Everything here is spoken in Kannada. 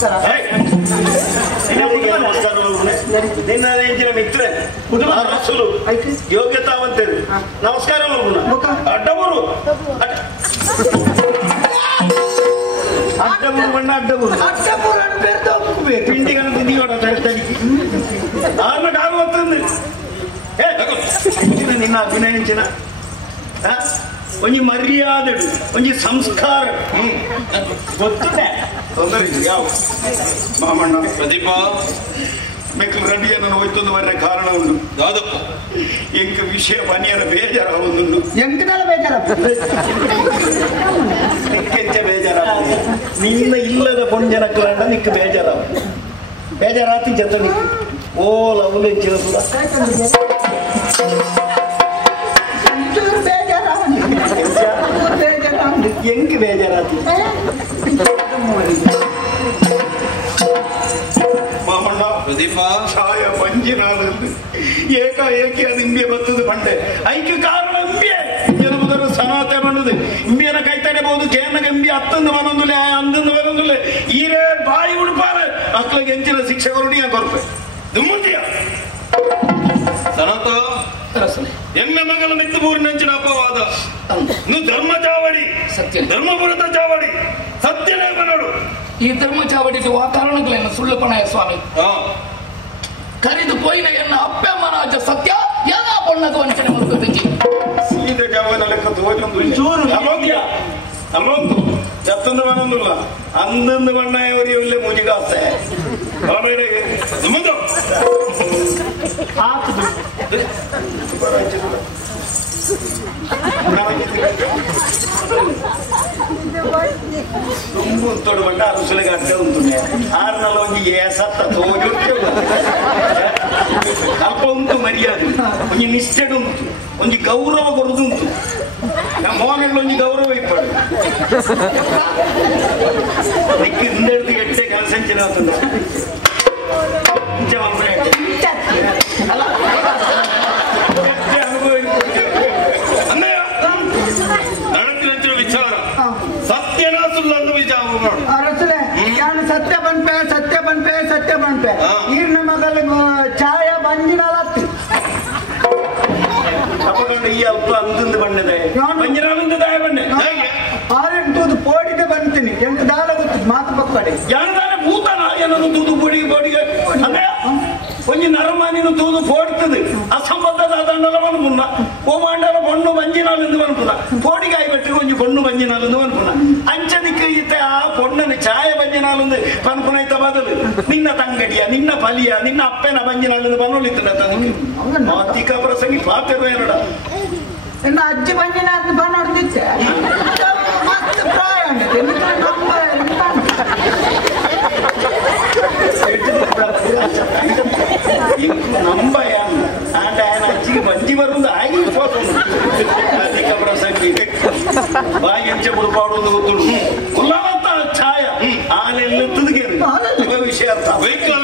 ನಮಸ್ಕಾರ. ನಿನ್ನ ರೇಂಜಿನ ಮಿತ್ರ ರಸೂಲು ಯೋಗ್ಯತಾವಂತರು ನಮಸ್ಕಾರ. ಅಡ್ಡಬೂರು ಅಡ್ಡಬೂರು ಬಣ್ಣ ಅಡ್ಡಬೂರು ಪಿಂಡಿಗಳನ್ನು ತಿಂದಿಗೋಡ ನಿನ್ನ ಅಭಿನಯಿಂಚಿನ ಒಂಜಿ ಮರ್ಯಾದೆ ಒಂಜಿ ಸಂಸ್ಕಾರ ಗೊತ್ತಿದೆ ತೊಂದರೆ ಯಾವ ಮಾಮಣ್ಣ ಪ್ರದೀಪ ಮೆಕ್ಕಲು ರೆಡ್ಡಿಯನ್ನು ಹೋಯ್ತೊಂದು ಬರ ಕಾರಣ ಉಂಟು ಯಾವ್ದಪ್ಪ ಎಂಕ ವಿಷಯ ಮನೆಯರ ಬೇಜಾರ ಒಂದುಂಟು ಎಂಕನೆಲ್ಲ ಬೇಜಾರ ನಿಕ್ಕೆಂಚ ಬೇಜಾರ ನಿನ್ನ ಇಲ್ಲದ ಪೊಂಜನ ಕಾರಣ ನಿಕ್ಕ ಬೇಜಾರ ಬೇಜಾರಾತಿ ಜತ ನಿಕ್ ಓಲ ಅವಲೆಂಚಿನ ಸುಲ ಎಂಗೆ ಬೇಜಾರಾತಿ ಮಾಮಣ್ಣ ಪ್ರದೀಪ ಛಾಯ ಪಂಜಿನಾದಲ್ಲಿ ಏಕಾಏಕಿ ಅದು ಇಂಬೆ ಬತ್ತದು ಬಂಡೆ ಐಕ್ಯ ಕಾರಣ ಇಂಬೆ ಜನಬುದರ ಸನಾತೆ ಬಂಡದು ಇಂಬಿಯನ ಕೈತಡೆಬಹುದು ಕೇರಳ ಇಂಬಿ ಹತ್ತೊಂದು ಬನೊಂದುಲೆ ಅಂದೊಂದು ಬನೊಂದುಲೆ ಈರೇ ಬಾಯಿ ಉಡುಪಾರೆ ಮಕ್ಕಳಿಗೆ ಎಂಚಿನ ಶಿಕ್ಷೆ ಕೊರಡಿಯ ಕೊರಪೆ ದುಮ್ಮುಂದಿಯ ಸನಾತ ಎನ್ನ ಮಗಳ ಮಿತ್ತು ಮೂರಿನಂಚಿನ ಅಪವಾದ ಧರ್ಮ ಚಾವಡಿ ಸತ್ಯ ಧರ್ಮಪುರದ ಚಾವಡಿ ಸತ್ಯನೇ ಬನೋಡು ಈ ಧರ್ಮ ಚಾವಡಿಗೆ ವಾತಾವರಣಗಳೇನು ಸುಳ್ಳು ಪಣಯ ಸ್ವಾಮಿ ಕರಿದು ಪೋಯಿನ ಎನ್ನ ಅಪ್ಪಮ್ಮನಾಜ ಸತ್ಯ ಎಲ್ಲ ಬಣ್ಣದ ವಂಚನೆ ಮಾಡ್ಕೋಬೇಕು ಸೀದ ಜವನ ಲೆಕ್ಕ ತೋಜೊಂದು ಅಲೋಕ್ಯ ಅಲೋಂದು ಚತ್ತೊಂದು ಬನೊಂದುಲ್ಲ ಅಂದೊಂದು ಬಣ್ಣ ಅವರಿಗೆ ಒಳ್ಳೆ ಮುಜಿಗಾಸ್ತೆ ಮುಂದೆ ತೊಡು ಬಣ್ಣ ಅರಸುಲೆಗೆ ಅಡ್ಡ ಉಂಟು ಆರ್ನಲ್ಲ ಒಂಜಿ ಸತ್ತ ತೋಜುತ್ತೆ ಅಲ್ಪ ಉಂಟು ಮರ್ಯಾದೆ ಒಂಜಿ ನಿಷ್ಠೆಡು ಉಂಟು ಒಂಜಿ ಗೌರವ ಕೊಡುದು ಉಂಟು ನಮ್ಮ ಮೋನಲ್ಲಿ ಒಂಜಿ ಗೌರವ ಇಪ್ಪಡು ನಿಕ್ಕ ಹಿಂದೆಡ್ದು ಎಟ್ಟೆ ಕೆಲಸಂಚಿನ ಆಗ್ತದೆ ನಡೆತಿನ ವಿಚಾರ ಸತ್ಯನ ಸುಳ್ಳು ವಿಚಾರ ಸತ್ಯ ಬನ್ಪೆ ಸತ್ಯ ಬನ್ಪೆ ಸತ್ಯ ಬನ್ಪೆ ಈರ್ನ ಮಗಲ ಛಾಯ ಬಂದಿನ ಅಪಕಂಡ ಈ ಅಲ್ಪ ಅಂದು ಬಣ್ಣದೆ ಬಂಜಿನ ದಾಯ ಬಣ್ಣೆ ಆರೆಂಟು ಪೋಡಿಗೆ ಬಂತೀನಿ ಎಂಟು ದಾರ ಗೊತ್ತಿದ್ದು ಮಾತು ಪಕ್ಕಡೆ ಯಾರ ಭೂತನ ಏನನ್ನು ತೂದು ಪೋಡಿಗೆ ಪೋಡಿಗೆ ಅಂದ್ರೆ ಒಂಜಿ ನರಮಾನಿನ ತೂದು ಪೋಡ್ತದೆ ಅಸಂಬದ್ಧದ ದಂಡಲವನ್ನು ಮುನ್ನ ಓಮಾಂಡಲ ಬಣ್ಣು ಬಂಜಿನಾಲೆಂದು ಅನ್ಪುನ ಪೋಡಿಗೆ ಆಯ್ಬಿಟ್ಟು ಒಂಜಿ ಬಣ್ಣು ಬಂಜಿನಾಲೆಂದು ಅನ್ಪುನ ಅಂಚದಿಕ್ಕೆ ಈತ ಆ ಪೊಣ್ಣನ ಛಾಯ ಬಂಜಿನಾಲೆಂದು ಪನ್ಪುನ ಇತ್ತ ಬದಲು ನಿನ್ನ ತಂಗಡಿಯ ನಿನ್ನ ಫಲಿಯ ನಿನ್ನ ಅಪ್ಪನ ಬಂಜಿನಾಲೆಂದು ಬನ್ನೊಳಿತದ ತಂಗಿ ಮಾತಿಕ ಪ್ರಸಂಗಿ ಪಾತ್ರ ಏನಡ ನಿನ್ನ ಅಜ್ಜಿ ಬಂಜಿನ ಬನ್ನೊಡ್ತಿದ್ದೆ ಪ್ರಾಯ ನಂಬಯ ಆಂಡ ಅಜ್ಜಿಗೆ ಬಂಜಿ ಬರುವುದು ಆಗಿ ಅಧಿಕ ಪ್ರಸಂಗಿ ಬಾಯಿ ಎಂಚ ಬುಡ್ಪಾಡುವುದು ಗೊತ್ತುಂಟು ಉಲ್ಲವಂತ ಛಾಯ ಆಲೆಲ್ಲ ತುದಿಗೆ ವಿಷಯ ಅರ್ಥ ವೆಹಿಕಲ್